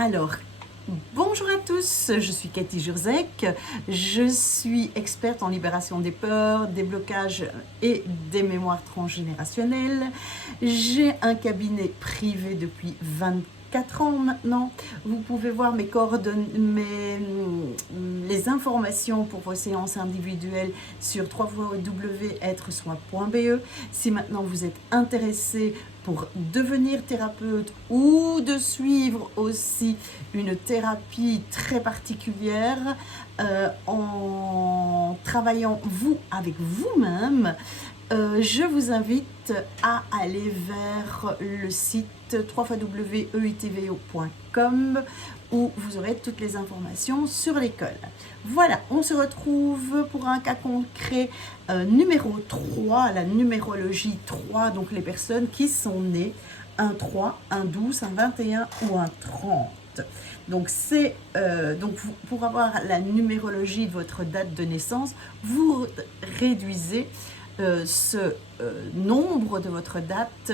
Alors, bonjour à tous, je suis Cathy Jurzek, je suis experte en libération des peurs, des blocages et des mémoires transgénérationnelles. J'ai un cabinet privé depuis 24 ans maintenant. Vous pouvez voir mes coordonnées, les informations pour vos séances individuelles sur www.êtresoin.be. Si maintenant vous êtes intéressé pour devenir thérapeute ou de suivre aussi une thérapie très particulière en travaillant vous avec vous-même, je vous invite à aller vers le site www.eitvo.com où vous aurez toutes les informations sur l'école. Voilà, on se retrouve pour un cas concret numéro 3, la numérologie 3, donc les personnes qui sont nées un 3, un 12, un 21 ou un 30. Donc, pour avoir la numérologie de votre date de naissance, vous réduisez ce nombre de votre date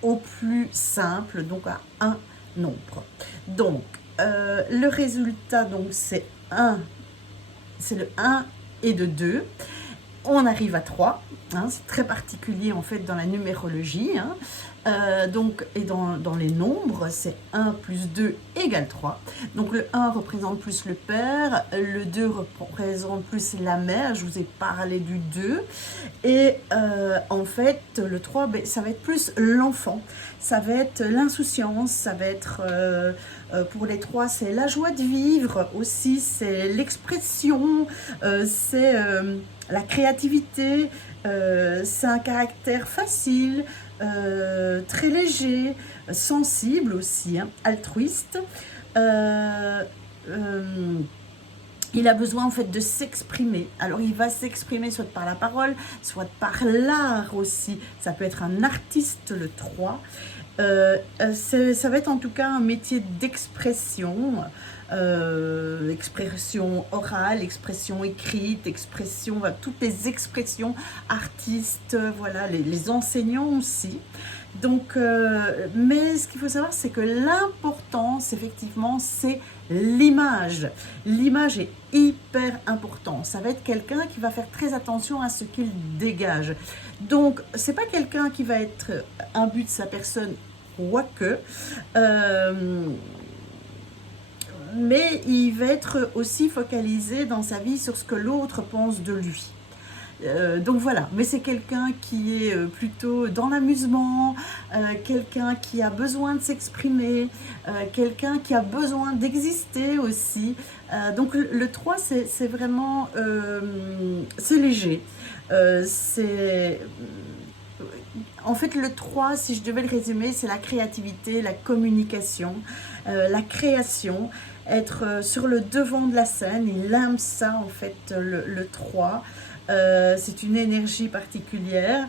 au plus simple, donc à un nombre. Donc, le résultat, donc, c'est le 1 et de 2. On arrive à 3, c'est très particulier en fait dans la numérologie, donc, et dans les nombres, c'est 1 plus 2 égale 3. Donc le 1 représente plus le père, le 2 représente plus la mère, je vous ai parlé du 2, et en fait le 3, ça va être plus l'enfant, ça va être l'insouciance, ça va être, pour les 3, c'est la joie de vivre aussi, c'est l'expression, c'est la créativité, c'est un caractère facile, très léger, sensible aussi, altruiste. Il a besoin en fait de s'exprimer. Alors il va s'exprimer soit par la parole, soit par l'art aussi. Ça peut être un artiste, le 3. Ça va être en tout cas un métier d'expression, expression orale, expression écrite, expression, toutes les expressions, artistes, voilà, les enseignants aussi. Donc, mais ce qu'il faut savoir, c'est que l'importance, effectivement, c'est l'image. L'image est hyper importante. Ça va être quelqu'un qui va faire très attention à ce qu'il dégage. Donc, c'est pas quelqu'un qui va être un but de sa personne, quoique, mais il va être aussi focalisé dans sa vie sur ce que l'autre pense de lui. Donc voilà, mais c'est quelqu'un qui est plutôt dans l'amusement, quelqu'un qui a besoin de s'exprimer, quelqu'un qui a besoin d'exister aussi. Donc le 3, c'est vraiment, c'est léger. En fait, le 3, si je devais le résumer, c'est la créativité, la communication, la création, être sur le devant de la scène. Il aime ça, en fait, le 3. C'est une énergie particulière.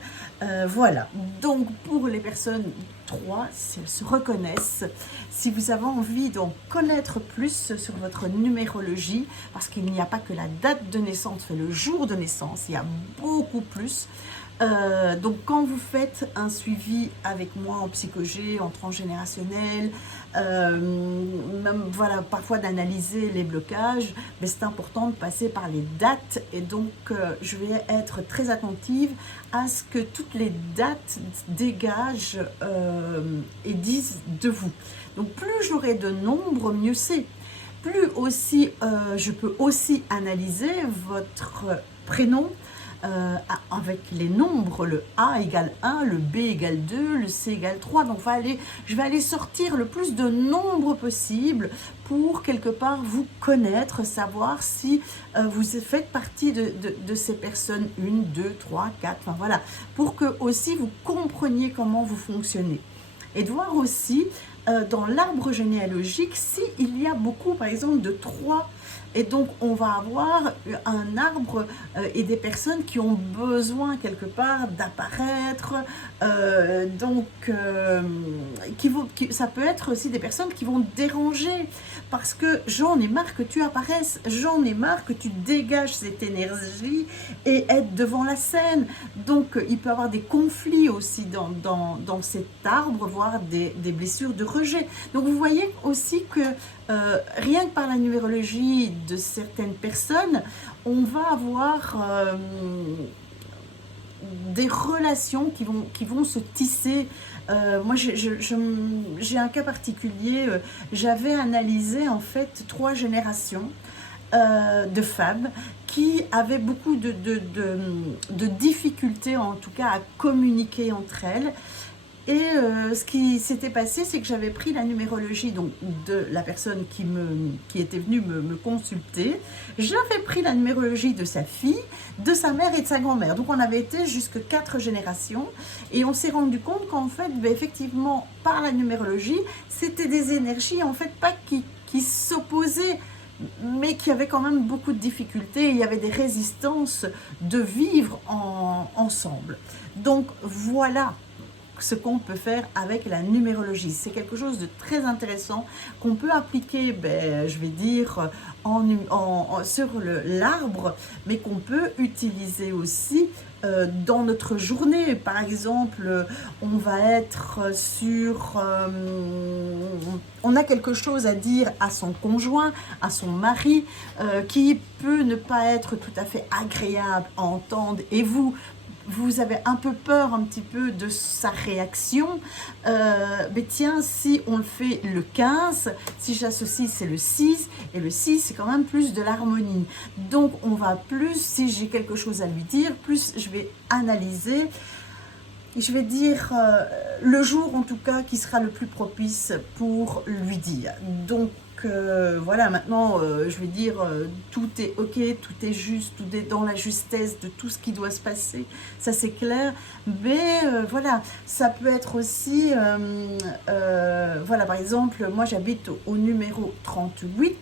Voilà. Donc, pour les personnes 3, si elles se reconnaissent, si vous avez envie d'en connaître plus sur votre numérologie, parce qu'il n'y a pas que la date de naissance, fait le jour de naissance, il y a beaucoup plus. Donc quand vous faites un suivi avec moi en psychogé, en transgénérationnel, même voilà, parfois d'analyser les blocages, mais c'est important de passer par les dates et donc je vais être très attentive à ce que toutes les dates dégagent et disent de vous. Donc plus j'aurai de nombres, mieux c'est. Plus aussi, je peux aussi analyser votre prénom, avec les nombres, le A égale 1, le B égale 2, le C égale 3. Donc je vais aller sortir le plus de nombres possible pour quelque part vous connaître, savoir si vous faites partie de ces personnes 1, 2, 3, 4, enfin voilà, pour que aussi vous compreniez comment vous fonctionnez. Et de voir aussi dans l'arbre généalogique s'il y a beaucoup par exemple de 3 Et donc, on va avoir un arbre et des personnes qui ont besoin quelque part d'apparaître. Ça peut être aussi des personnes qui vont déranger parce que j'en ai marre que tu apparaisses, j'en ai marre que tu dégages cette énergie et être devant la scène. Donc, il peut y avoir des conflits aussi dans cet arbre, voire des blessures de rejet. Donc, vous voyez aussi que rien que par la numérologie de certaines personnes, on va avoir des relations qui vont se tisser. Moi, j'ai un cas particulier. J'avais analysé en fait 3 générations de femmes qui avaient beaucoup de difficultés, en tout cas, à communiquer entre elles. Et ce qui s'était passé, c'est que j'avais pris la numérologie donc, de la personne qui était venue me consulter. J'avais pris la numérologie de sa fille, de sa mère et de sa grand-mère. Donc on avait été jusque 4 générations. Et on s'est rendu compte qu'en fait, effectivement, par la numérologie, c'était des énergies, en fait, pas qui s'opposaient, mais qui avaient quand même beaucoup de difficultés. Il y avait des résistances de vivre ensemble. Donc voilà ce qu'on peut faire avec la numérologie. C'est quelque chose de très intéressant qu'on peut appliquer, je vais dire, sur l'arbre, mais qu'on peut utiliser aussi dans notre journée. Par exemple, on va être sur... on a quelque chose à dire à son conjoint, à son mari, qui peut ne pas être tout à fait agréable à entendre, et vous avez un peu peur un petit peu de sa réaction, mais tiens, si on le fait le 15, si j'associe, c'est le 6, et le 6, c'est quand même plus de l'harmonie. Donc, on va plus, si j'ai quelque chose à lui dire, plus je vais analyser, je vais dire le jour en tout cas qui sera le plus propice pour lui dire. Donc, voilà, maintenant, je vais dire, tout est ok, tout est juste, tout est dans la justesse de tout ce qui doit se passer, ça c'est clair, mais voilà, ça peut être aussi, voilà, par exemple, moi j'habite au numéro 38,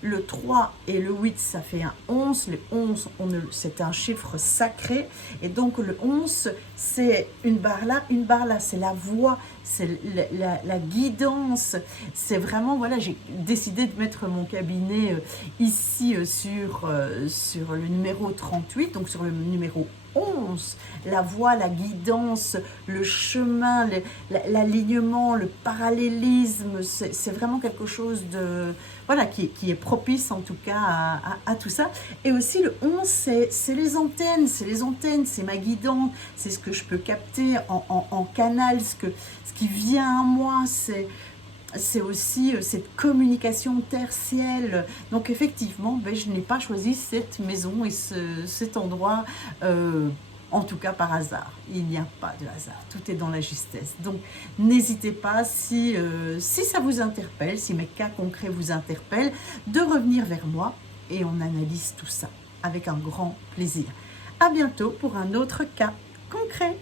le 3 et le 8, ça fait un 11, le 11, c'est un chiffre sacré, et donc le 11, c'est une barre là, c'est la voix, c'est la guidance, c'est vraiment, voilà, j'ai décidé de mettre mon cabinet ici sur le numéro 38, donc sur le numéro 11, la voie, la guidance, le chemin, l'alignement, le parallélisme, c'est vraiment quelque chose de, voilà, qui est propice en tout cas à tout ça. Et aussi le 11, c'est les antennes, c'est ma guidance, c'est ce que je peux capter en canal, ce qui vient à moi, c'est aussi cette communication terre-ciel. Donc effectivement, je n'ai pas choisi cette maison et cet endroit, en tout cas par hasard. Il n'y a pas de hasard, tout est dans la justesse. Donc n'hésitez pas, si ça vous interpelle, si mes cas concrets vous interpellent, de revenir vers moi et on analyse tout ça avec un grand plaisir. À bientôt pour un autre cas concret.